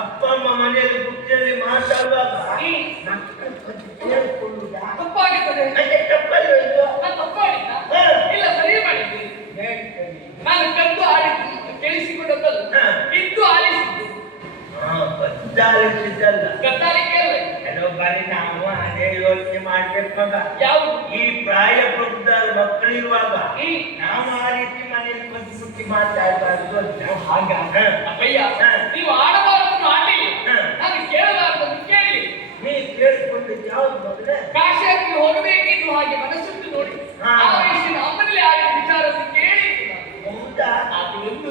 ಅಪ್ಪ ಅಮ್ಮ ಮನೆಯಲ್ಲಿ ಬುದ್ಧಿಯಲ್ಲಿ ಮಾತಾಡುವಾಗ ಇಲ್ಲ ಸರಿ ಮಾಡಿದ್ದೆ. ನಾನು ಕದ್ದು ಆಡಿದ್ದು ಕೇಳಿಸಿಕೊಂಡದ್ದಲ್ಲ, ಇದ್ದು ಆಲಿಸಿದ್ದು. ಕದ್ದಾಲಿಕೆ ಕೆಲವೊಬ್ಬರಿ ನಾವು ಅದೇ ಯೋಚನೆ ಮಾಡ್ಬೇಕು ಮಗ. ಯಾವುದು ಈ ಪ್ರಾಯ ಪ್ರಬುದ್ಧ ಮಕ್ಕಳಿರುವಾಗ ನಾವು ಆ ರೀತಿ ಮನೆಯಲ್ಲಿ ಬುದ್ಧಿ ಬುದ್ಧಿ ಮಾತಾಡಬಾರ್ದು ಅಂತ. ಹಾಗ ಅಪ್ಪಯ್ಯ, ನೀವು ಆಡಬಾರದನ್ನು ಆಡಲಿಲ್ಲ, ನಾನು ಕೇಳಬಾರದನ್ನು ಕೇಳಿ. ನೀ ಕೇಳಿಕೊಂಡಿದ್ದು ಯಾವ್ದು ಮಗನೇ? ಕಾಶಿಯಾಗಿ ಹೋಗಬೇಕಿದ್ದು ಹಾಗೆ ಮನಸ್ಸುಟ್ಟು ನೋಡಿ ಆವೇಶನ ಅಮ್ಮನಲ್ಲಿ ಆಡಿದ ವಿಚಾರವನ್ನು ಕೇಳಿ. ಹೌದಾ? ಅದು ಒಂದು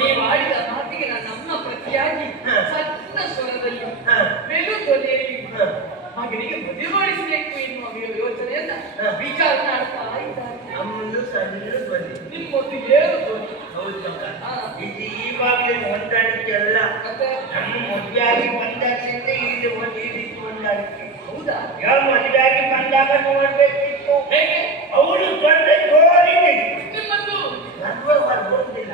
ನೀವು ಆಡಿದ ಮಾತಿಗೆ ನನ್ನ ಅಮ್ಮ ಪ್ರತಿಯಾಗಿ ಸಣ್ಣ ಸ್ವರದಲ್ಲಿ ಮೆಲುಧ್ವನಿಯಲ್ಲಿ ಮಗನಿಗೆ ಮದುವೆ ಮಾಡಿಸಬೇಕು ಎನ್ನುವ ಯೋಚನೆಯನ್ನ ವಿಚಾರ ಮಾಡ್ತಾ ಇದ್ದಾರೆ. ನಮ್ಮದು ಸಣ್ಣ ಧ್ವನಿ, ನಿಮ್ಮೊಂದು ಏಳು ಧ್ವನಿ. ಹೌದು ಮಗ. ಇದು ಈವಾಗಲೇ ಹೊಂದಾಣಿಕೆ ಅಲ್ಲ, ನಮ್ಮ ಮದುವೆಯಾಗಿ ಬಂದಾಗಲಿಂದ ಇಲ್ಲಿ ಒಂದು ಈ ರೀತಿ ಹೊಂದಾಣಿಕೆ. ಹೌದಾ? ಯಾವ ಮದುವೆಯಾಗಿ ಬಂದಾಗ ನೋಡ್ಬೇಕಿತ್ತು. ಹೇಗೆ ಅವಳು ತೊಂದರೆ ಜೋರಿದೆ, ನಿಮ್ಮದು ನಡುವೆ ಹೊರಬರುವುದಿಲ್ಲ.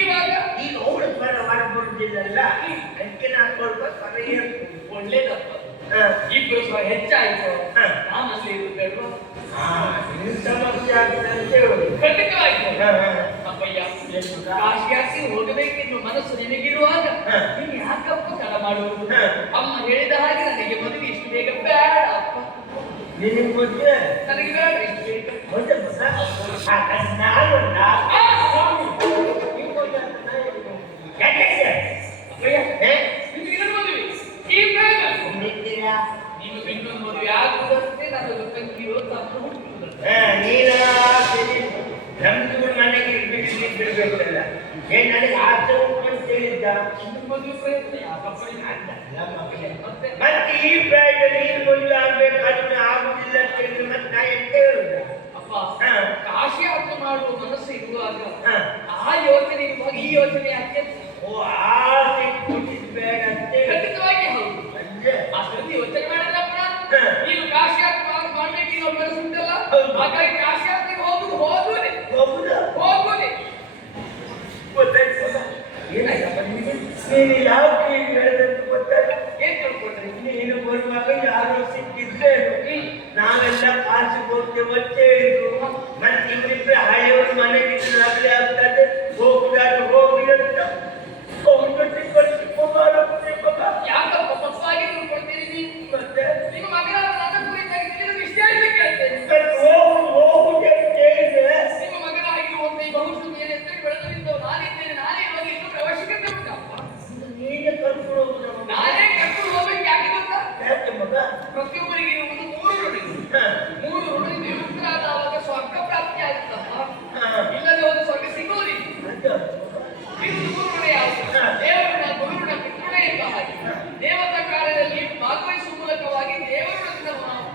ಇವಾಗ ಈಗ ಅವಳು ಸ್ವರ ಹೊರಬರುವುದಿಲ್ಲಲ್ಲ, ಅದಕ್ಕೆ ನಾನು ಸ್ವಲ್ಪ ಸ್ವರ ಹೇಳ್ತೀನಿ. ಒಳ್ಳೇದಪ್ಪ, ಇಬ್ಬರು ಸ್ವಲ್ಪ ಹೆಚ್ಚಾಯ್ತು. ನಾನಲ್ಲಿ ಇರುತ್ತಲ್ವ, ಇನ್ನು ಸಮಸ್ಯೆ ಆಗ್ತದೆ ಅಂತ ಹೇಳುದು. ಖಂಡಿತವಾಯ್ತು. ಅಪ್ಪಯ್ಯ, ಕಾಶಿಯಾಗಿ ಹೋಗಬೇಕೆನ್ನುವ ಮನಸ್ಸು ನಿನಗಿರುವಾಗ ನೀನು ಯಾಕಪ್ಪ ತಡ ಮಾಡುವುದು? ಅಮ್ಮ ಹೇಳಿದ ಹಾಗೆ ನನಗೆ ಮದುವೆ ಇಷ್ಟು ಬೇಗ ಬೇಡ ಅಪ್ಪ. ನಿನಗೆ ಮದುವೆ ನನಗೆ ಬೇಡ ಇಷ್ಟು ಬೇಗ. ಮದುವೆ ನಾನು ನಿಮಗೆ ಮದುವೆ ಈ ಬೇಗ ನಿಂತಿರಾ? ನೀನು ಇನ್ನೊಂದು ಮದುವೆ ಆಗುವುದಂತೆ ನನ್ನ ತಂಗಿಯೋ ತಪ್ಪು ಹುಟ್ಟುವುದಂತೆ. ನೀನ ನಮ್ದು ಮನೆಗೆ ಬಿಡಬೇಕಲ್ಲ. ಏನ್ ನನಗೆ ಆಸೆ ಉಂಟು ಅಂತ ಹೇಳಿದ್ದ. ಇನ್ನು ಮದುವೆ ಪ್ರಯತ್ನ ಯಾಕಪ್ಪ? ಮತ್ತೆ ಈ ಪ್ರಾಯದಲ್ಲಿ ನೀನು ಮದುವೆ ಆಗ್ಬೇಕಾದ್ರೆ ಆಗುದಿಲ್ಲ ಅಂತ ಹೇಳಿದ್ರೆ ಮತ್ತೆ ನಾ ಎಂತ ಹೇಳುದ? ಅಪ್ಪ, ಕಾಶಿ ಯಾತ್ರೆ ಮಾಡುವ ಮನಸ್ಸು ಇರುವಾಗ ಆ ಯೋಚನೆ ಇರುವಾಗ ಈ ಯೋಚನೆ ಯಾಕೆ? ಓ, ಆಸೆ ಬೇಡ ಅಂತ ಖಂಡಿತವಾಗಿ ಹೌದು. ಅಷ್ಟೊಂದು ಯೋಚನೆ ಮಾಡಿದ್ರಪ್ಪ, ನೀನು ಕಾಶಿ ಯಾತ್ರೆ ಮಾಡ್ಬೇಕಿರೋ ಮನಸ್ಸು ಉಂಟಲ್ಲ, ಹಾಗಾಗಿ ಕಾಶಿ ಯಾತ್ರೆಗೆ ಹೋಗುದು ಹೋಗುವುದೇ ಹೋಗುವುದೇ. ಏನಾಯ್ತಪ್ಪ ನಿಮಗೆ? ನೀನು ಯಾವ ಹೇಳಿದಂತ ಗೊತ್ತಲ್ಲ. ಏನ್ ತಿಳ್ಕೊಂಡ್ರಿ? ನೀನು ಬರುವಾಗ ಯಾರೋ ಸಿಕ್ಕಿದ್ರೆ ನಾವೆಲ್ಲ ಕಾಸು ಹೋಗ್ತೇವೆ ಅಂತ ಹೇಳಿದ್ರು. ಮತ್ತೆ ಇವರಿಬ್ಬರು ಹಳೆಯವರು ಮನೆಗೆ ಆಗಲೇ ಆಗ್ತದೆ, ಹೋಗುದಾದ್ರೆ ಹೋಗಿ ಅಂತ ಯಾಕಪ್ಪ ಪಪ್ಪಾಗಿ ತಿಳ್ಕೊಳ್ತೀರಿ? ಮತ್ತೆ ನಿಮ್ಮ ಮಗನ ನನ್ನ ಕುರಿತಾಗಿ ತಿಳಿದ ಪ್ರತಿಯೊಬ್ಬರಿಗೆ ಇರುವುದು 3 ಋಣಗಳು. ಹ, 3 ಋಣದಿಂದ ವಿಮುಕ್ತರಾದವಾಗ ಸ್ವರ್ಗ ಪ್ರಾಪ್ತಿ ಆಗುತ್ತಪ್ಪ. ಹ. ಇಲ್ಲದೆ ಒಂದು ಸ್ವರ್ಗ ಸಿಗುವುದಿಲ್ಲ. ಅದು. ಇದು 3 ಋಣ ಯಾವುದು? ದೇವಋಣ, ಗುರುಋಣ, ಪಿತೃಋಣ ಎಂಬ ಹಾಗೆ ದೇವತಾ ಕಾರ್ಯದಲ್ಲಿ ಭಾಗವಹಿಸುವ ಮೂಲಕವಾಗಿ ದೇವಋಣದಿಂದ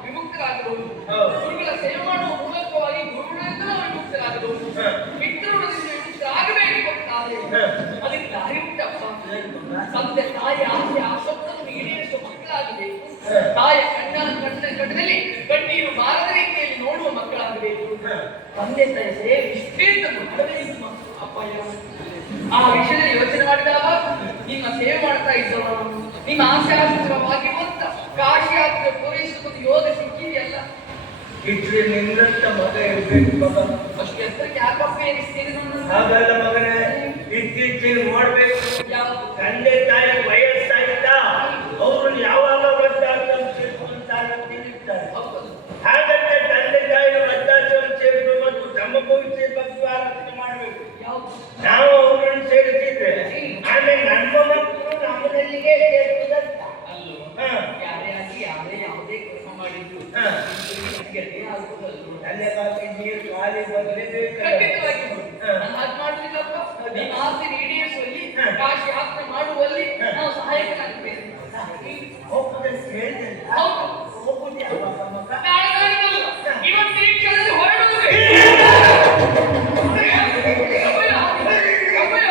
ವಿಮುಕ್ತರಾಗಬಹುದು. ಹೌದು. ಗುರುಗಳ ಸೇವೆ ಮಾಡುವ ಮೂಲಕವಾಗಿ ಗುರುಋಣದಿಂದ ವಿಮುಕ್ತರಾಗಬಹುದು. ಹ. ಪಿತೃಋಣದಿಂದ ವಿಮುಕ್ತರಾಗಬೇಕು ಅಂತಾದ್ರೆ ಹ. ಅದಕ್ಕೆ ದಾರಿ ಉಂಟಪ್ಪ. ಏನು ಮಗ? ತಂದೆ ತಾಯಿ ಆಸೆ ಆಸಕ್ತವನ್ನು ಈಡೇರಿಸುವ ಮಕ್ಕಳಾಗಬೇಕು. ಹ. ತಾಯಿಯ ಕಣ್ಣಲ್ಲಿ ಕಣ್ಣೀರು ಬಾರದ ರೀತಿಯಲ್ಲಿ ನೋಡುವ ಮಕ್ಕಳಾಗಬೇಕು. ಹ. ತಂದೆ ತಾಯಿ ಸೇವೆ ಇಷ್ಟೇ ಮಾಡಬೇಕು ಅಪಾಯ. ಆ ವಿಷಯದಲ್ಲಿ ಯೋಚನೆ ಮಾಡಿದಾಗ ನಿಮ್ಮ ಸೇವೆ ಮಾಡ್ತಾ ಇದ್ದವರು ನಿಮ್ಮ ಆಸೆ ಆಸಕ್ತವಾಗಿರುವಂತ ಕಾಶಿ ಯಾತ್ರೆ ಪೂರೈಸುವುದು ಯೋಗ ಸಿಕ್ಕಿದೆಯಲ್ಲ. ಇಟ್ರೆ ನಿನ್ನಂತ ಮಗ ಇರ್ಬೇಕು ಮಗ. ಅಷ್ಟು ಎತ್ತರಕ್ಕೆ ಯಾಕಪ್ಪ ಏರಿಸ್ತೀರಿ ನನ್ನ? ಹಾಗಲ್ಲ ಮಗನೇ, ಇತ್ತೀಚೆಗೆ ನೋಡ್ಬೇಕು. ಯಾವುದು? ತಂದೆ ತಾಯಿ ವಯಸ್ಸಾಯ್ತ ಅವರು ಯಾವಾಗ ವೃದ್ಧಾಶ್ರಮ ಸೇರ್ಕೊಂತಾರೆ ತಿಳಿತಾರೆ. ಹೌದು. ಹಾಗಂತೆ ತಂದೆ ತಾಯಿ ವೃದ್ಧಾಶ್ರಮ ಸೇರಿದ್ರು ಮತ್ತು ತಮ್ಮ ಭವಿಷ್ಯ ಬಗ್ಗೆ ಆಲೋಚನೆ ಮಾಡಬೇಕು. ಯಾವುದು? ನಾವು ಅವರನ್ನು ಸೇರಿಸಿದ್ರೆ ಆಮೇಲೆ ನಮ್ಮ ಮಕ್ಕಳು ನಮ್ಮನಲ್ಲಿಗೆ ಸೇರ್ಸುದಂತ. ಅಲ್ಲೋ, ಹ. ಯಾರೇ ಆಗಿ ಯಾರೇ ಯಾವುದೇ ಕರ್ಮ ಮಾಡಿದ್ರು ಹ. ಗತಿ ಆಗುವುದಲ್ಲೋ. ತಲೆ ಬಾಕಿ ನೀರು ಖಾಲಿ ಬರಲೇಬೇಕು. ಖಂಡಿತವಾಗಿ ಹ. ನಾನು ಹಾಗೆ ಮಾಡುವುದಿಲ್ಲಪ್ಪ. ನಿಮ್ಮ ಆಸೆ ಈಡೇರಿಸುವಲ್ಲಿ ಹ. ಕಾಶಿ ಯಾತ್ರೆ ಮಾಡುವಲ್ಲಿ ಹ. ನಾವು ಸಹಾಯಕನಾಗಬೇಕು. ಹೋಗುದಂತ ಹೇಳಿದೆ. ಹೌದು. ಹೋಗುದು ಯಾವಾಗ ಮಗ? ನಾಳೆ ನಾಡಿದ್ದಲ್ಲ. ಇವತ್ತು ಈ ಕ್ಷಣದಲ್ಲಿ ಹೊರಡುವುದೇ. ಅಭಯ, ಅಭಯ, ಅಭಯ, ಅಭಯ.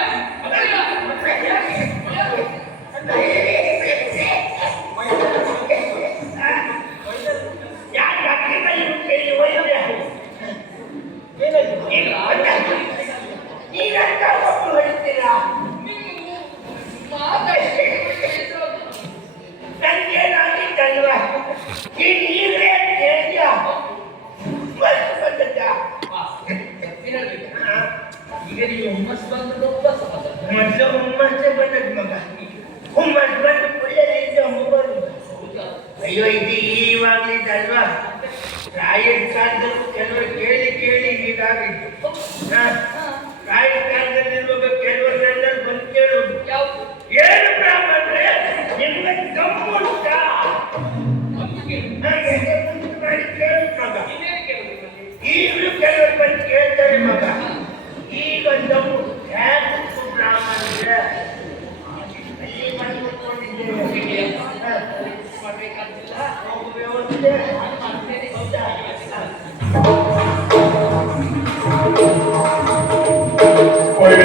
ಯಾರು ಡಾಕ್ಟ್ರಿ ಬಳಿ ಕೇಳಿ ಹೋಯ್ದೆ? ಏನದು? ನೀರಂತ ಒಟ್ಟು ಹೊಡಿತೀರಾ? ನೀವು ಮಾತಾಡಿ ನನ್ಗೇನಾಗಿದ್ದಲ್ವಾ? ಈಗಲೇ ಹೇಳಿದ್ಯಾ? ಮಸ್ತ್ ಬಂದದ್ದ? ಈಗ ನೀವು ಹುಮ್ಮಸ್ ಬಂದದ್ದು ಉಪವಾಸ ಬಂದದ್ದು. ಮೊದಲು ಹುಮ್ಮಸ್ಸೇ ಬಂದದ್ದು ಮಗ. ಹುಮ್ಮಸ್ ಬಂದು ಒಳ್ಳೆದಿದ್ದ ಹೋಗೋದು. ಹೌದಾ? ಅಯ್ಯೋ ಇದು ಈವಾಗ್ಲಿದ್ದಲ್ವಾ? ರಾಯರ ಕಾಲದಲ್ಲೂ ಕೆಲವರು ಕೇಳಿ ಕೇಳಿ ಹೀಗಾಗಿತ್ತು. ರಾಯರ ಕಾಲದಲ್ಲಿರುವಾಗ ಕೆಲವರು ನನ್ನಲ್ಲಿ ಬಂದು ಕೇಳೋದು, ಯಾವುದು? ಏನು ಬ್ರಾಹ್ಮಣರೇ ನಿಮ್ಗೆ ಕಮ್ಮು ಉಂಟಾ? ಹಾಗೆ ಮುಂದೆ ಮಾಡಿ ಕೇಳುದು ಮಗ. ಇನ್ನೇನು ಕೇಳುದು ನನಗೆ? ಈಗಲೂ ಕೆಲವರು ಬಂದು ಕೇಳ್ತಾರೆ ಮಗ. ಈಗ ದಮ್ಮು ಹೇಗಿತ್ತು ಬ್ರಾಹ್ಮಣರೇ? ಅಲ್ಲಿ ಬಂದು ಕೂತ್ಕೊಂಡಿದ್ದೇವೆ. ಮಾಡ್ಬೇಕಾಗಿಲ್ಲ. ಹೋಗುವ ವ್ಯವಸ್ಥೆ ನಾನು ಮಾಡ್ತೇನೆ. ಹೌದಾ? Oye,